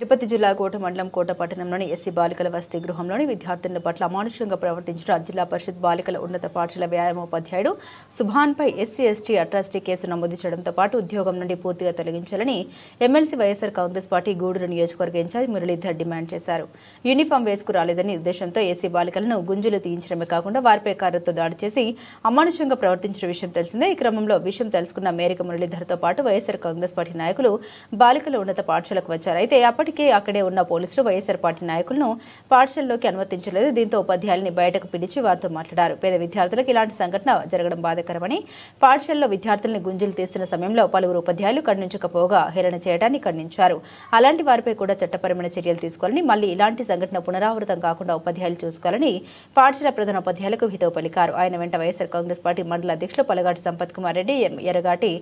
తిరుపతి జిల్లా కోట మండలం కోట పట్టణంలోని ఎస్సీ బాలికల వసతి గృహంలోని విద్యార్థుల పట్ల అమానుషంగా ప్రవర్తించిన జిల్లా పరిషత్ బాలికల ఉన్నత పాఠశాల వ్యాయామోపాధ్యాయుడు సుభాన్పై ఎస్సీ/ఎస్టీ అట్రాసిటీ కేసు నమోదు చేయడంతో పాటు ఉద్యోగం నుండి పూర్తిగా తొలగించాలని ఎమ్మెల్సీ వైఎస్ఆర్ కాంగ్రెస్ పార్టీ గూడూరు నియోజకవర్గ ఇన్ఛార్జ్ మురళీధర్ డిమాండ్ చేశారు. యూనిఫామ్ వేసుకురాలేదని ఉద్దేశంతో ఎస్సీ బాలికలను గుంజులు తీయించడమే కాకుండా వారిపై కారుతో దాడి చేసి అమానుషంగా ప్రవర్తించిన విషయం తెలిసిందే. ఈ క్రమంలో విషయం తెలుసుకున్న మేరకు మురళీధర్తో పాటు వైఎస్ఆర్ కాంగ్రెస్ పార్టీ నాయకులు బాలికల ఉన్నత పాఠశాలకు వచ్చారు. అయితే అక్కడే ఉన్న పోలీసులు వైఎస్ఆర్ పార్టీ నాయకులను పాఠశాలలోకి అనుమతించలేదు. దీంతో ఉపాధ్యాయుల్ని బయటకు పిలిచి వారితో మాట్లాడారు. పేద విద్యార్థులకు ఇలాంటి సంఘటన జరగడం బాధాకరమని, పాఠశాలలో విద్యార్థుల్ని గుంజులు తీస్తున్న సమయంలో పలువురు ఉపాధ్యాయులు కన్నుంచకపోగా హేళన చేయడాన్ని ఖండించారు. అలాంటి వారిపై కూడా చట్టపరమైన చర్యలు తీసుకోవాలని, మళ్లీ ఇలాంటి సంఘటన పునరావృతం కాకుండా ఉపాధ్యాయులు చూసుకోవాలని పాఠశాల ప్రధాన ఉపాధ్యాయులకు హితవు పలికారు. ఆయన వెంట వైఎస్ఆర్ కాంగ్రెస్ పార్టీ మండల అధ్యక్షులు పలగాటి సంపత్ కుమార్ రెడ్డి, ఎర్రగాటి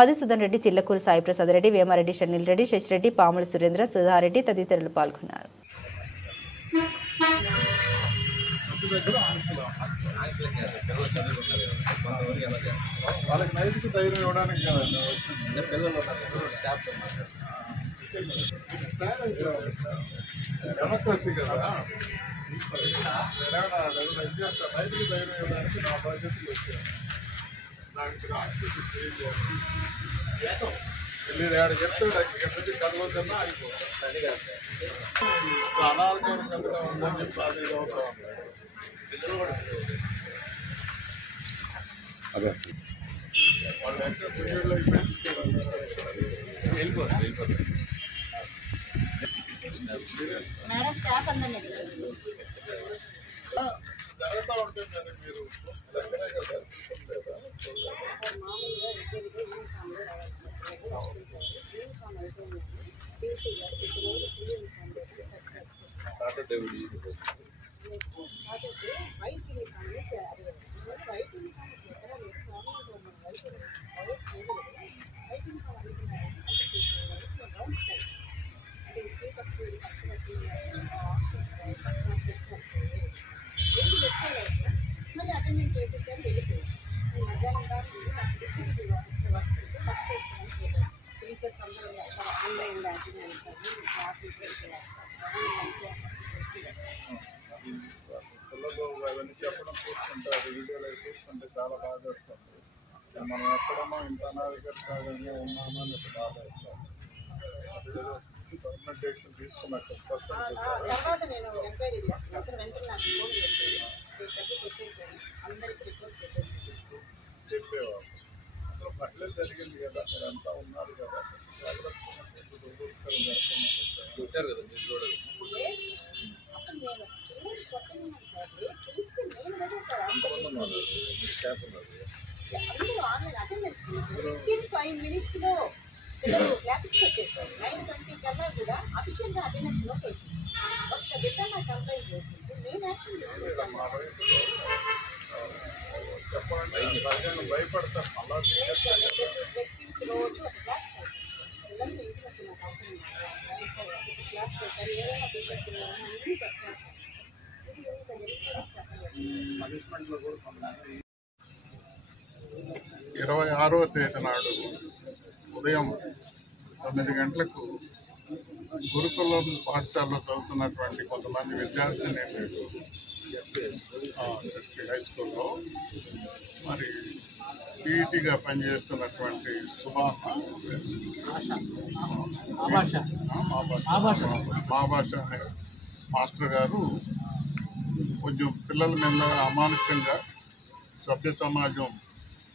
మధుసూదన్ రెడ్డి, చిల్లకూరు సాయి ప్రసాద్ రెడ్డి, వేమారెడ్డి, షణిల్ రెడ్డి, శశిరెడ్డి, పాముల సురేంద్ర, సుధారెడ్డి తదితరులు పాల్గొన్నారు. చెప్తే చదవద్దన్నా అయిపోతుంది. అనారోగ్యంగా ఉందని చెప్పి అది అవుతా ఉంది. వాళ్ళు ఎంత పీరియడ్లో వెళ్ళిపోతుంది. జరుగుతూ ఉంటుంది కదా, మీరు దగ్గరే కదా పిల్లలు అవన్నీ చెప్పడం చూస్తుంటారు, వీడియోలో చూస్తుంటే చాలా బాధ వస్తుంది. మనం ఎక్కడన్నా ఇంత అనాధికారికంగా ఉన్నామని బాధ వస్తుంది. గవర్నమెంట్ యాక్షన్ తీసుకున్నట్టు చెప్పేవాళ్ళు. అసలు మహిళలు జరిగింది కదా, మీరంతా ఉన్నారు కదా, చూశారు కదా, మీరు చూడదు. ఎంతమంది ఉన్నారు స్టాఫ్ ఉన్నారు? చెప్పండి, ప్రజలు భయపడతారు. అలా పనిష్మెంట్లో కూడా 26వ తేదీ నాడు ఉదయం 9 గంటలకు గురుకులం పాఠశాలలో చదువుతున్నటువంటి కొంతమంది విద్యార్థిని ఎస్పీ హై స్కూల్లో మరి పీఈటీగా పనిచేస్తున్నటువంటి మా భాష అనే మాస్టర్ గారు కొంచెం పిల్లల మీద అమానుషంగా సభ్య సమాజం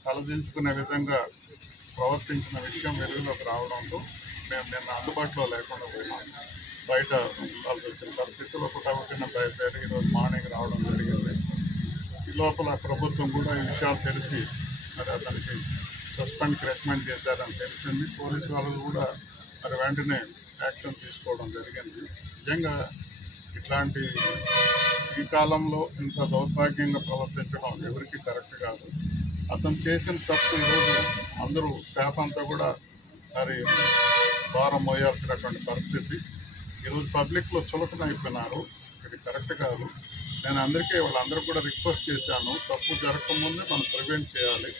తలదించుకునే విధంగా ప్రవర్తించిన విషయం వెలుగులోకి రావడంతో మేము నిన్న అందుబాటులో లేకుండా పోయినాం. బయట ఉండాల్సి వచ్చిన పరిస్థితుల్లో పుట్టగొట్టిన బయలుదేరి ఈరోజు మార్నింగ్ రావడం జరిగింది. ఈ లోపల ప్రభుత్వం కూడా ఈ విషయాలు తెలిసి మరి అతనికి సస్పెండ్కి రికమెండ్ చేశారని తెలిసింది. పోలీసు వాళ్ళు కూడా మరి వెంటనే యాక్షన్ తీసుకోవడం జరిగింది. నిజంగా ఇట్లాంటి ఈ కాలంలో ఇంత దౌర్భాగ్యంగా ప్రవర్తించడం ఎవరికి కరెక్ట్ కాదు. అతను చేసిన తప్పు ఈరోజు అందరూ స్టాఫ్ అంతా కూడా మరి భారం మోయాల్సినటువంటి పరిస్థితి. ఈరోజు పబ్లిక్లో చులకన అయిపోయినారు. ఇది కరెక్ట్ కాదు. నేను వాళ్ళందరూ కూడా రిక్వెస్ట్ చేశాను, తప్పు జరగకముందే మనం ప్రివెంట్ చేయాలి.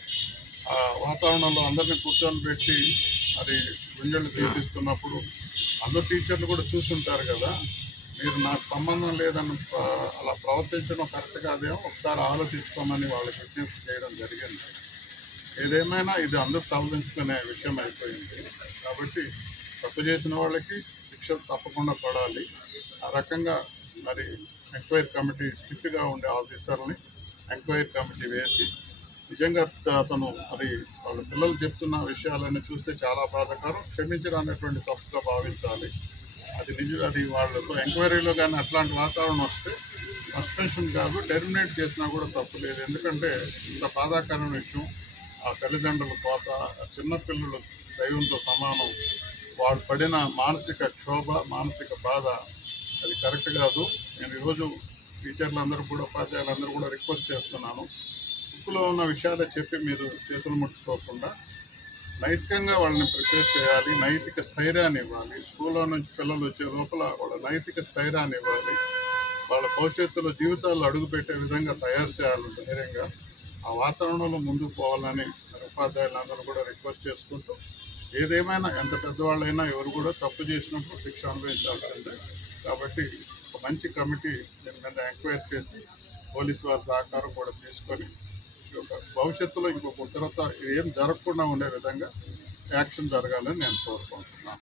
వాతావరణంలో అందరినీ కూర్చొని పెట్టి అది గుంజలు తీపిస్తున్నప్పుడు అందరూ టీచర్లు కూడా చూసుంటారు కదా, మీరు నాకు సంబంధం లేదని అలా ప్రవర్తించడం కరెక్ట్ కాదేమో, ఒకసారి ఆలోచించుకోమని వాళ్ళకి విజ్ఞప్తి చేయడం జరిగింది. ఏదేమైనా ఇది అందరూ తలదించుకునే విషయం అయిపోయింది. కాబట్టి తప్పు చేసిన వాళ్ళకి శిక్ష తప్పకుండా పడాలి. ఆ రకంగా మరి ఎంక్వైరీ కమిటీ స్ట్రిక్ట్గా ఉండే ఆఫీసర్ని ఎంక్వైరీ కమిటీ వేసి నిజంగా అతను మరి వాళ్ళ పిల్లలు చెప్తున్న విషయాలన్నీ చూస్తే చాలా బాధాకరం, క్షమించరానటువంటి తప్పుగా భావించాలి. అది వాళ్ళతో ఎంక్వైరీలో కానీ అట్లాంటి వాతావరణం వస్తే సస్పెన్షన్ కాదు, టెర్మినేట్ చేసినా కూడా తప్పు లేదు. ఎందుకంటే ఇంత బాధాకరమైన విషయం, ఆ తల్లిదండ్రుల కోత, ఆ చిన్నపిల్లలు దైవంతో సమానం, వాళ్ళు పడిన మానసిక క్షోభ, మానసిక బాధ అది కరెక్ట్ కాదు. నేను ఈరోజు టీచర్లందరూ కూడా, ఉపాధ్యాయులందరూ కూడా రిక్వెస్ట్ చేస్తున్నాను, బుక్లో ఉన్న విషయాలే చెప్పి మీరు చేతులు ముట్టుకోకుండా నైతికంగా వాళ్ళని ప్రిపేర్ చేయాలి, నైతిక స్థైర్యాన్ని ఇవ్వాలి. స్కూల్లో నుంచి పిల్లలు వచ్చే లోపల వాళ్ళ నైతిక స్థైర్యాన్ని ఇవ్వాలి, వాళ్ళ భవిష్యత్తులో జీవితాల్లో అడుగుపెట్టే విధంగా తయారు చేయాలి. ధైర్యంగా ఆ వాతావరణంలో ముందుకు పోవాలని ఉపాధ్యాయులందరూ కూడా రిక్వెస్ట్ చేసుకుంటూ, ఏదేమైనా ఎంత పెద్దవాళ్ళైనా ఎవరు కూడా తప్పు చేసినప్పుడు శిక్ష అనుభవించాల్సిందే. కాబట్టి ఒక మంచి కమిటీ దీని మీద ఎంక్వైరీ చేసి పోలీసు వారి సహకారం కూడా తీసుకొని భవిష్యత్తులో ఇంకొక తర్వాత ఏం జరగకుండా ఉండే విధంగా యాక్షన్ జరగాలని నేను కోరుకుంటున్నాను.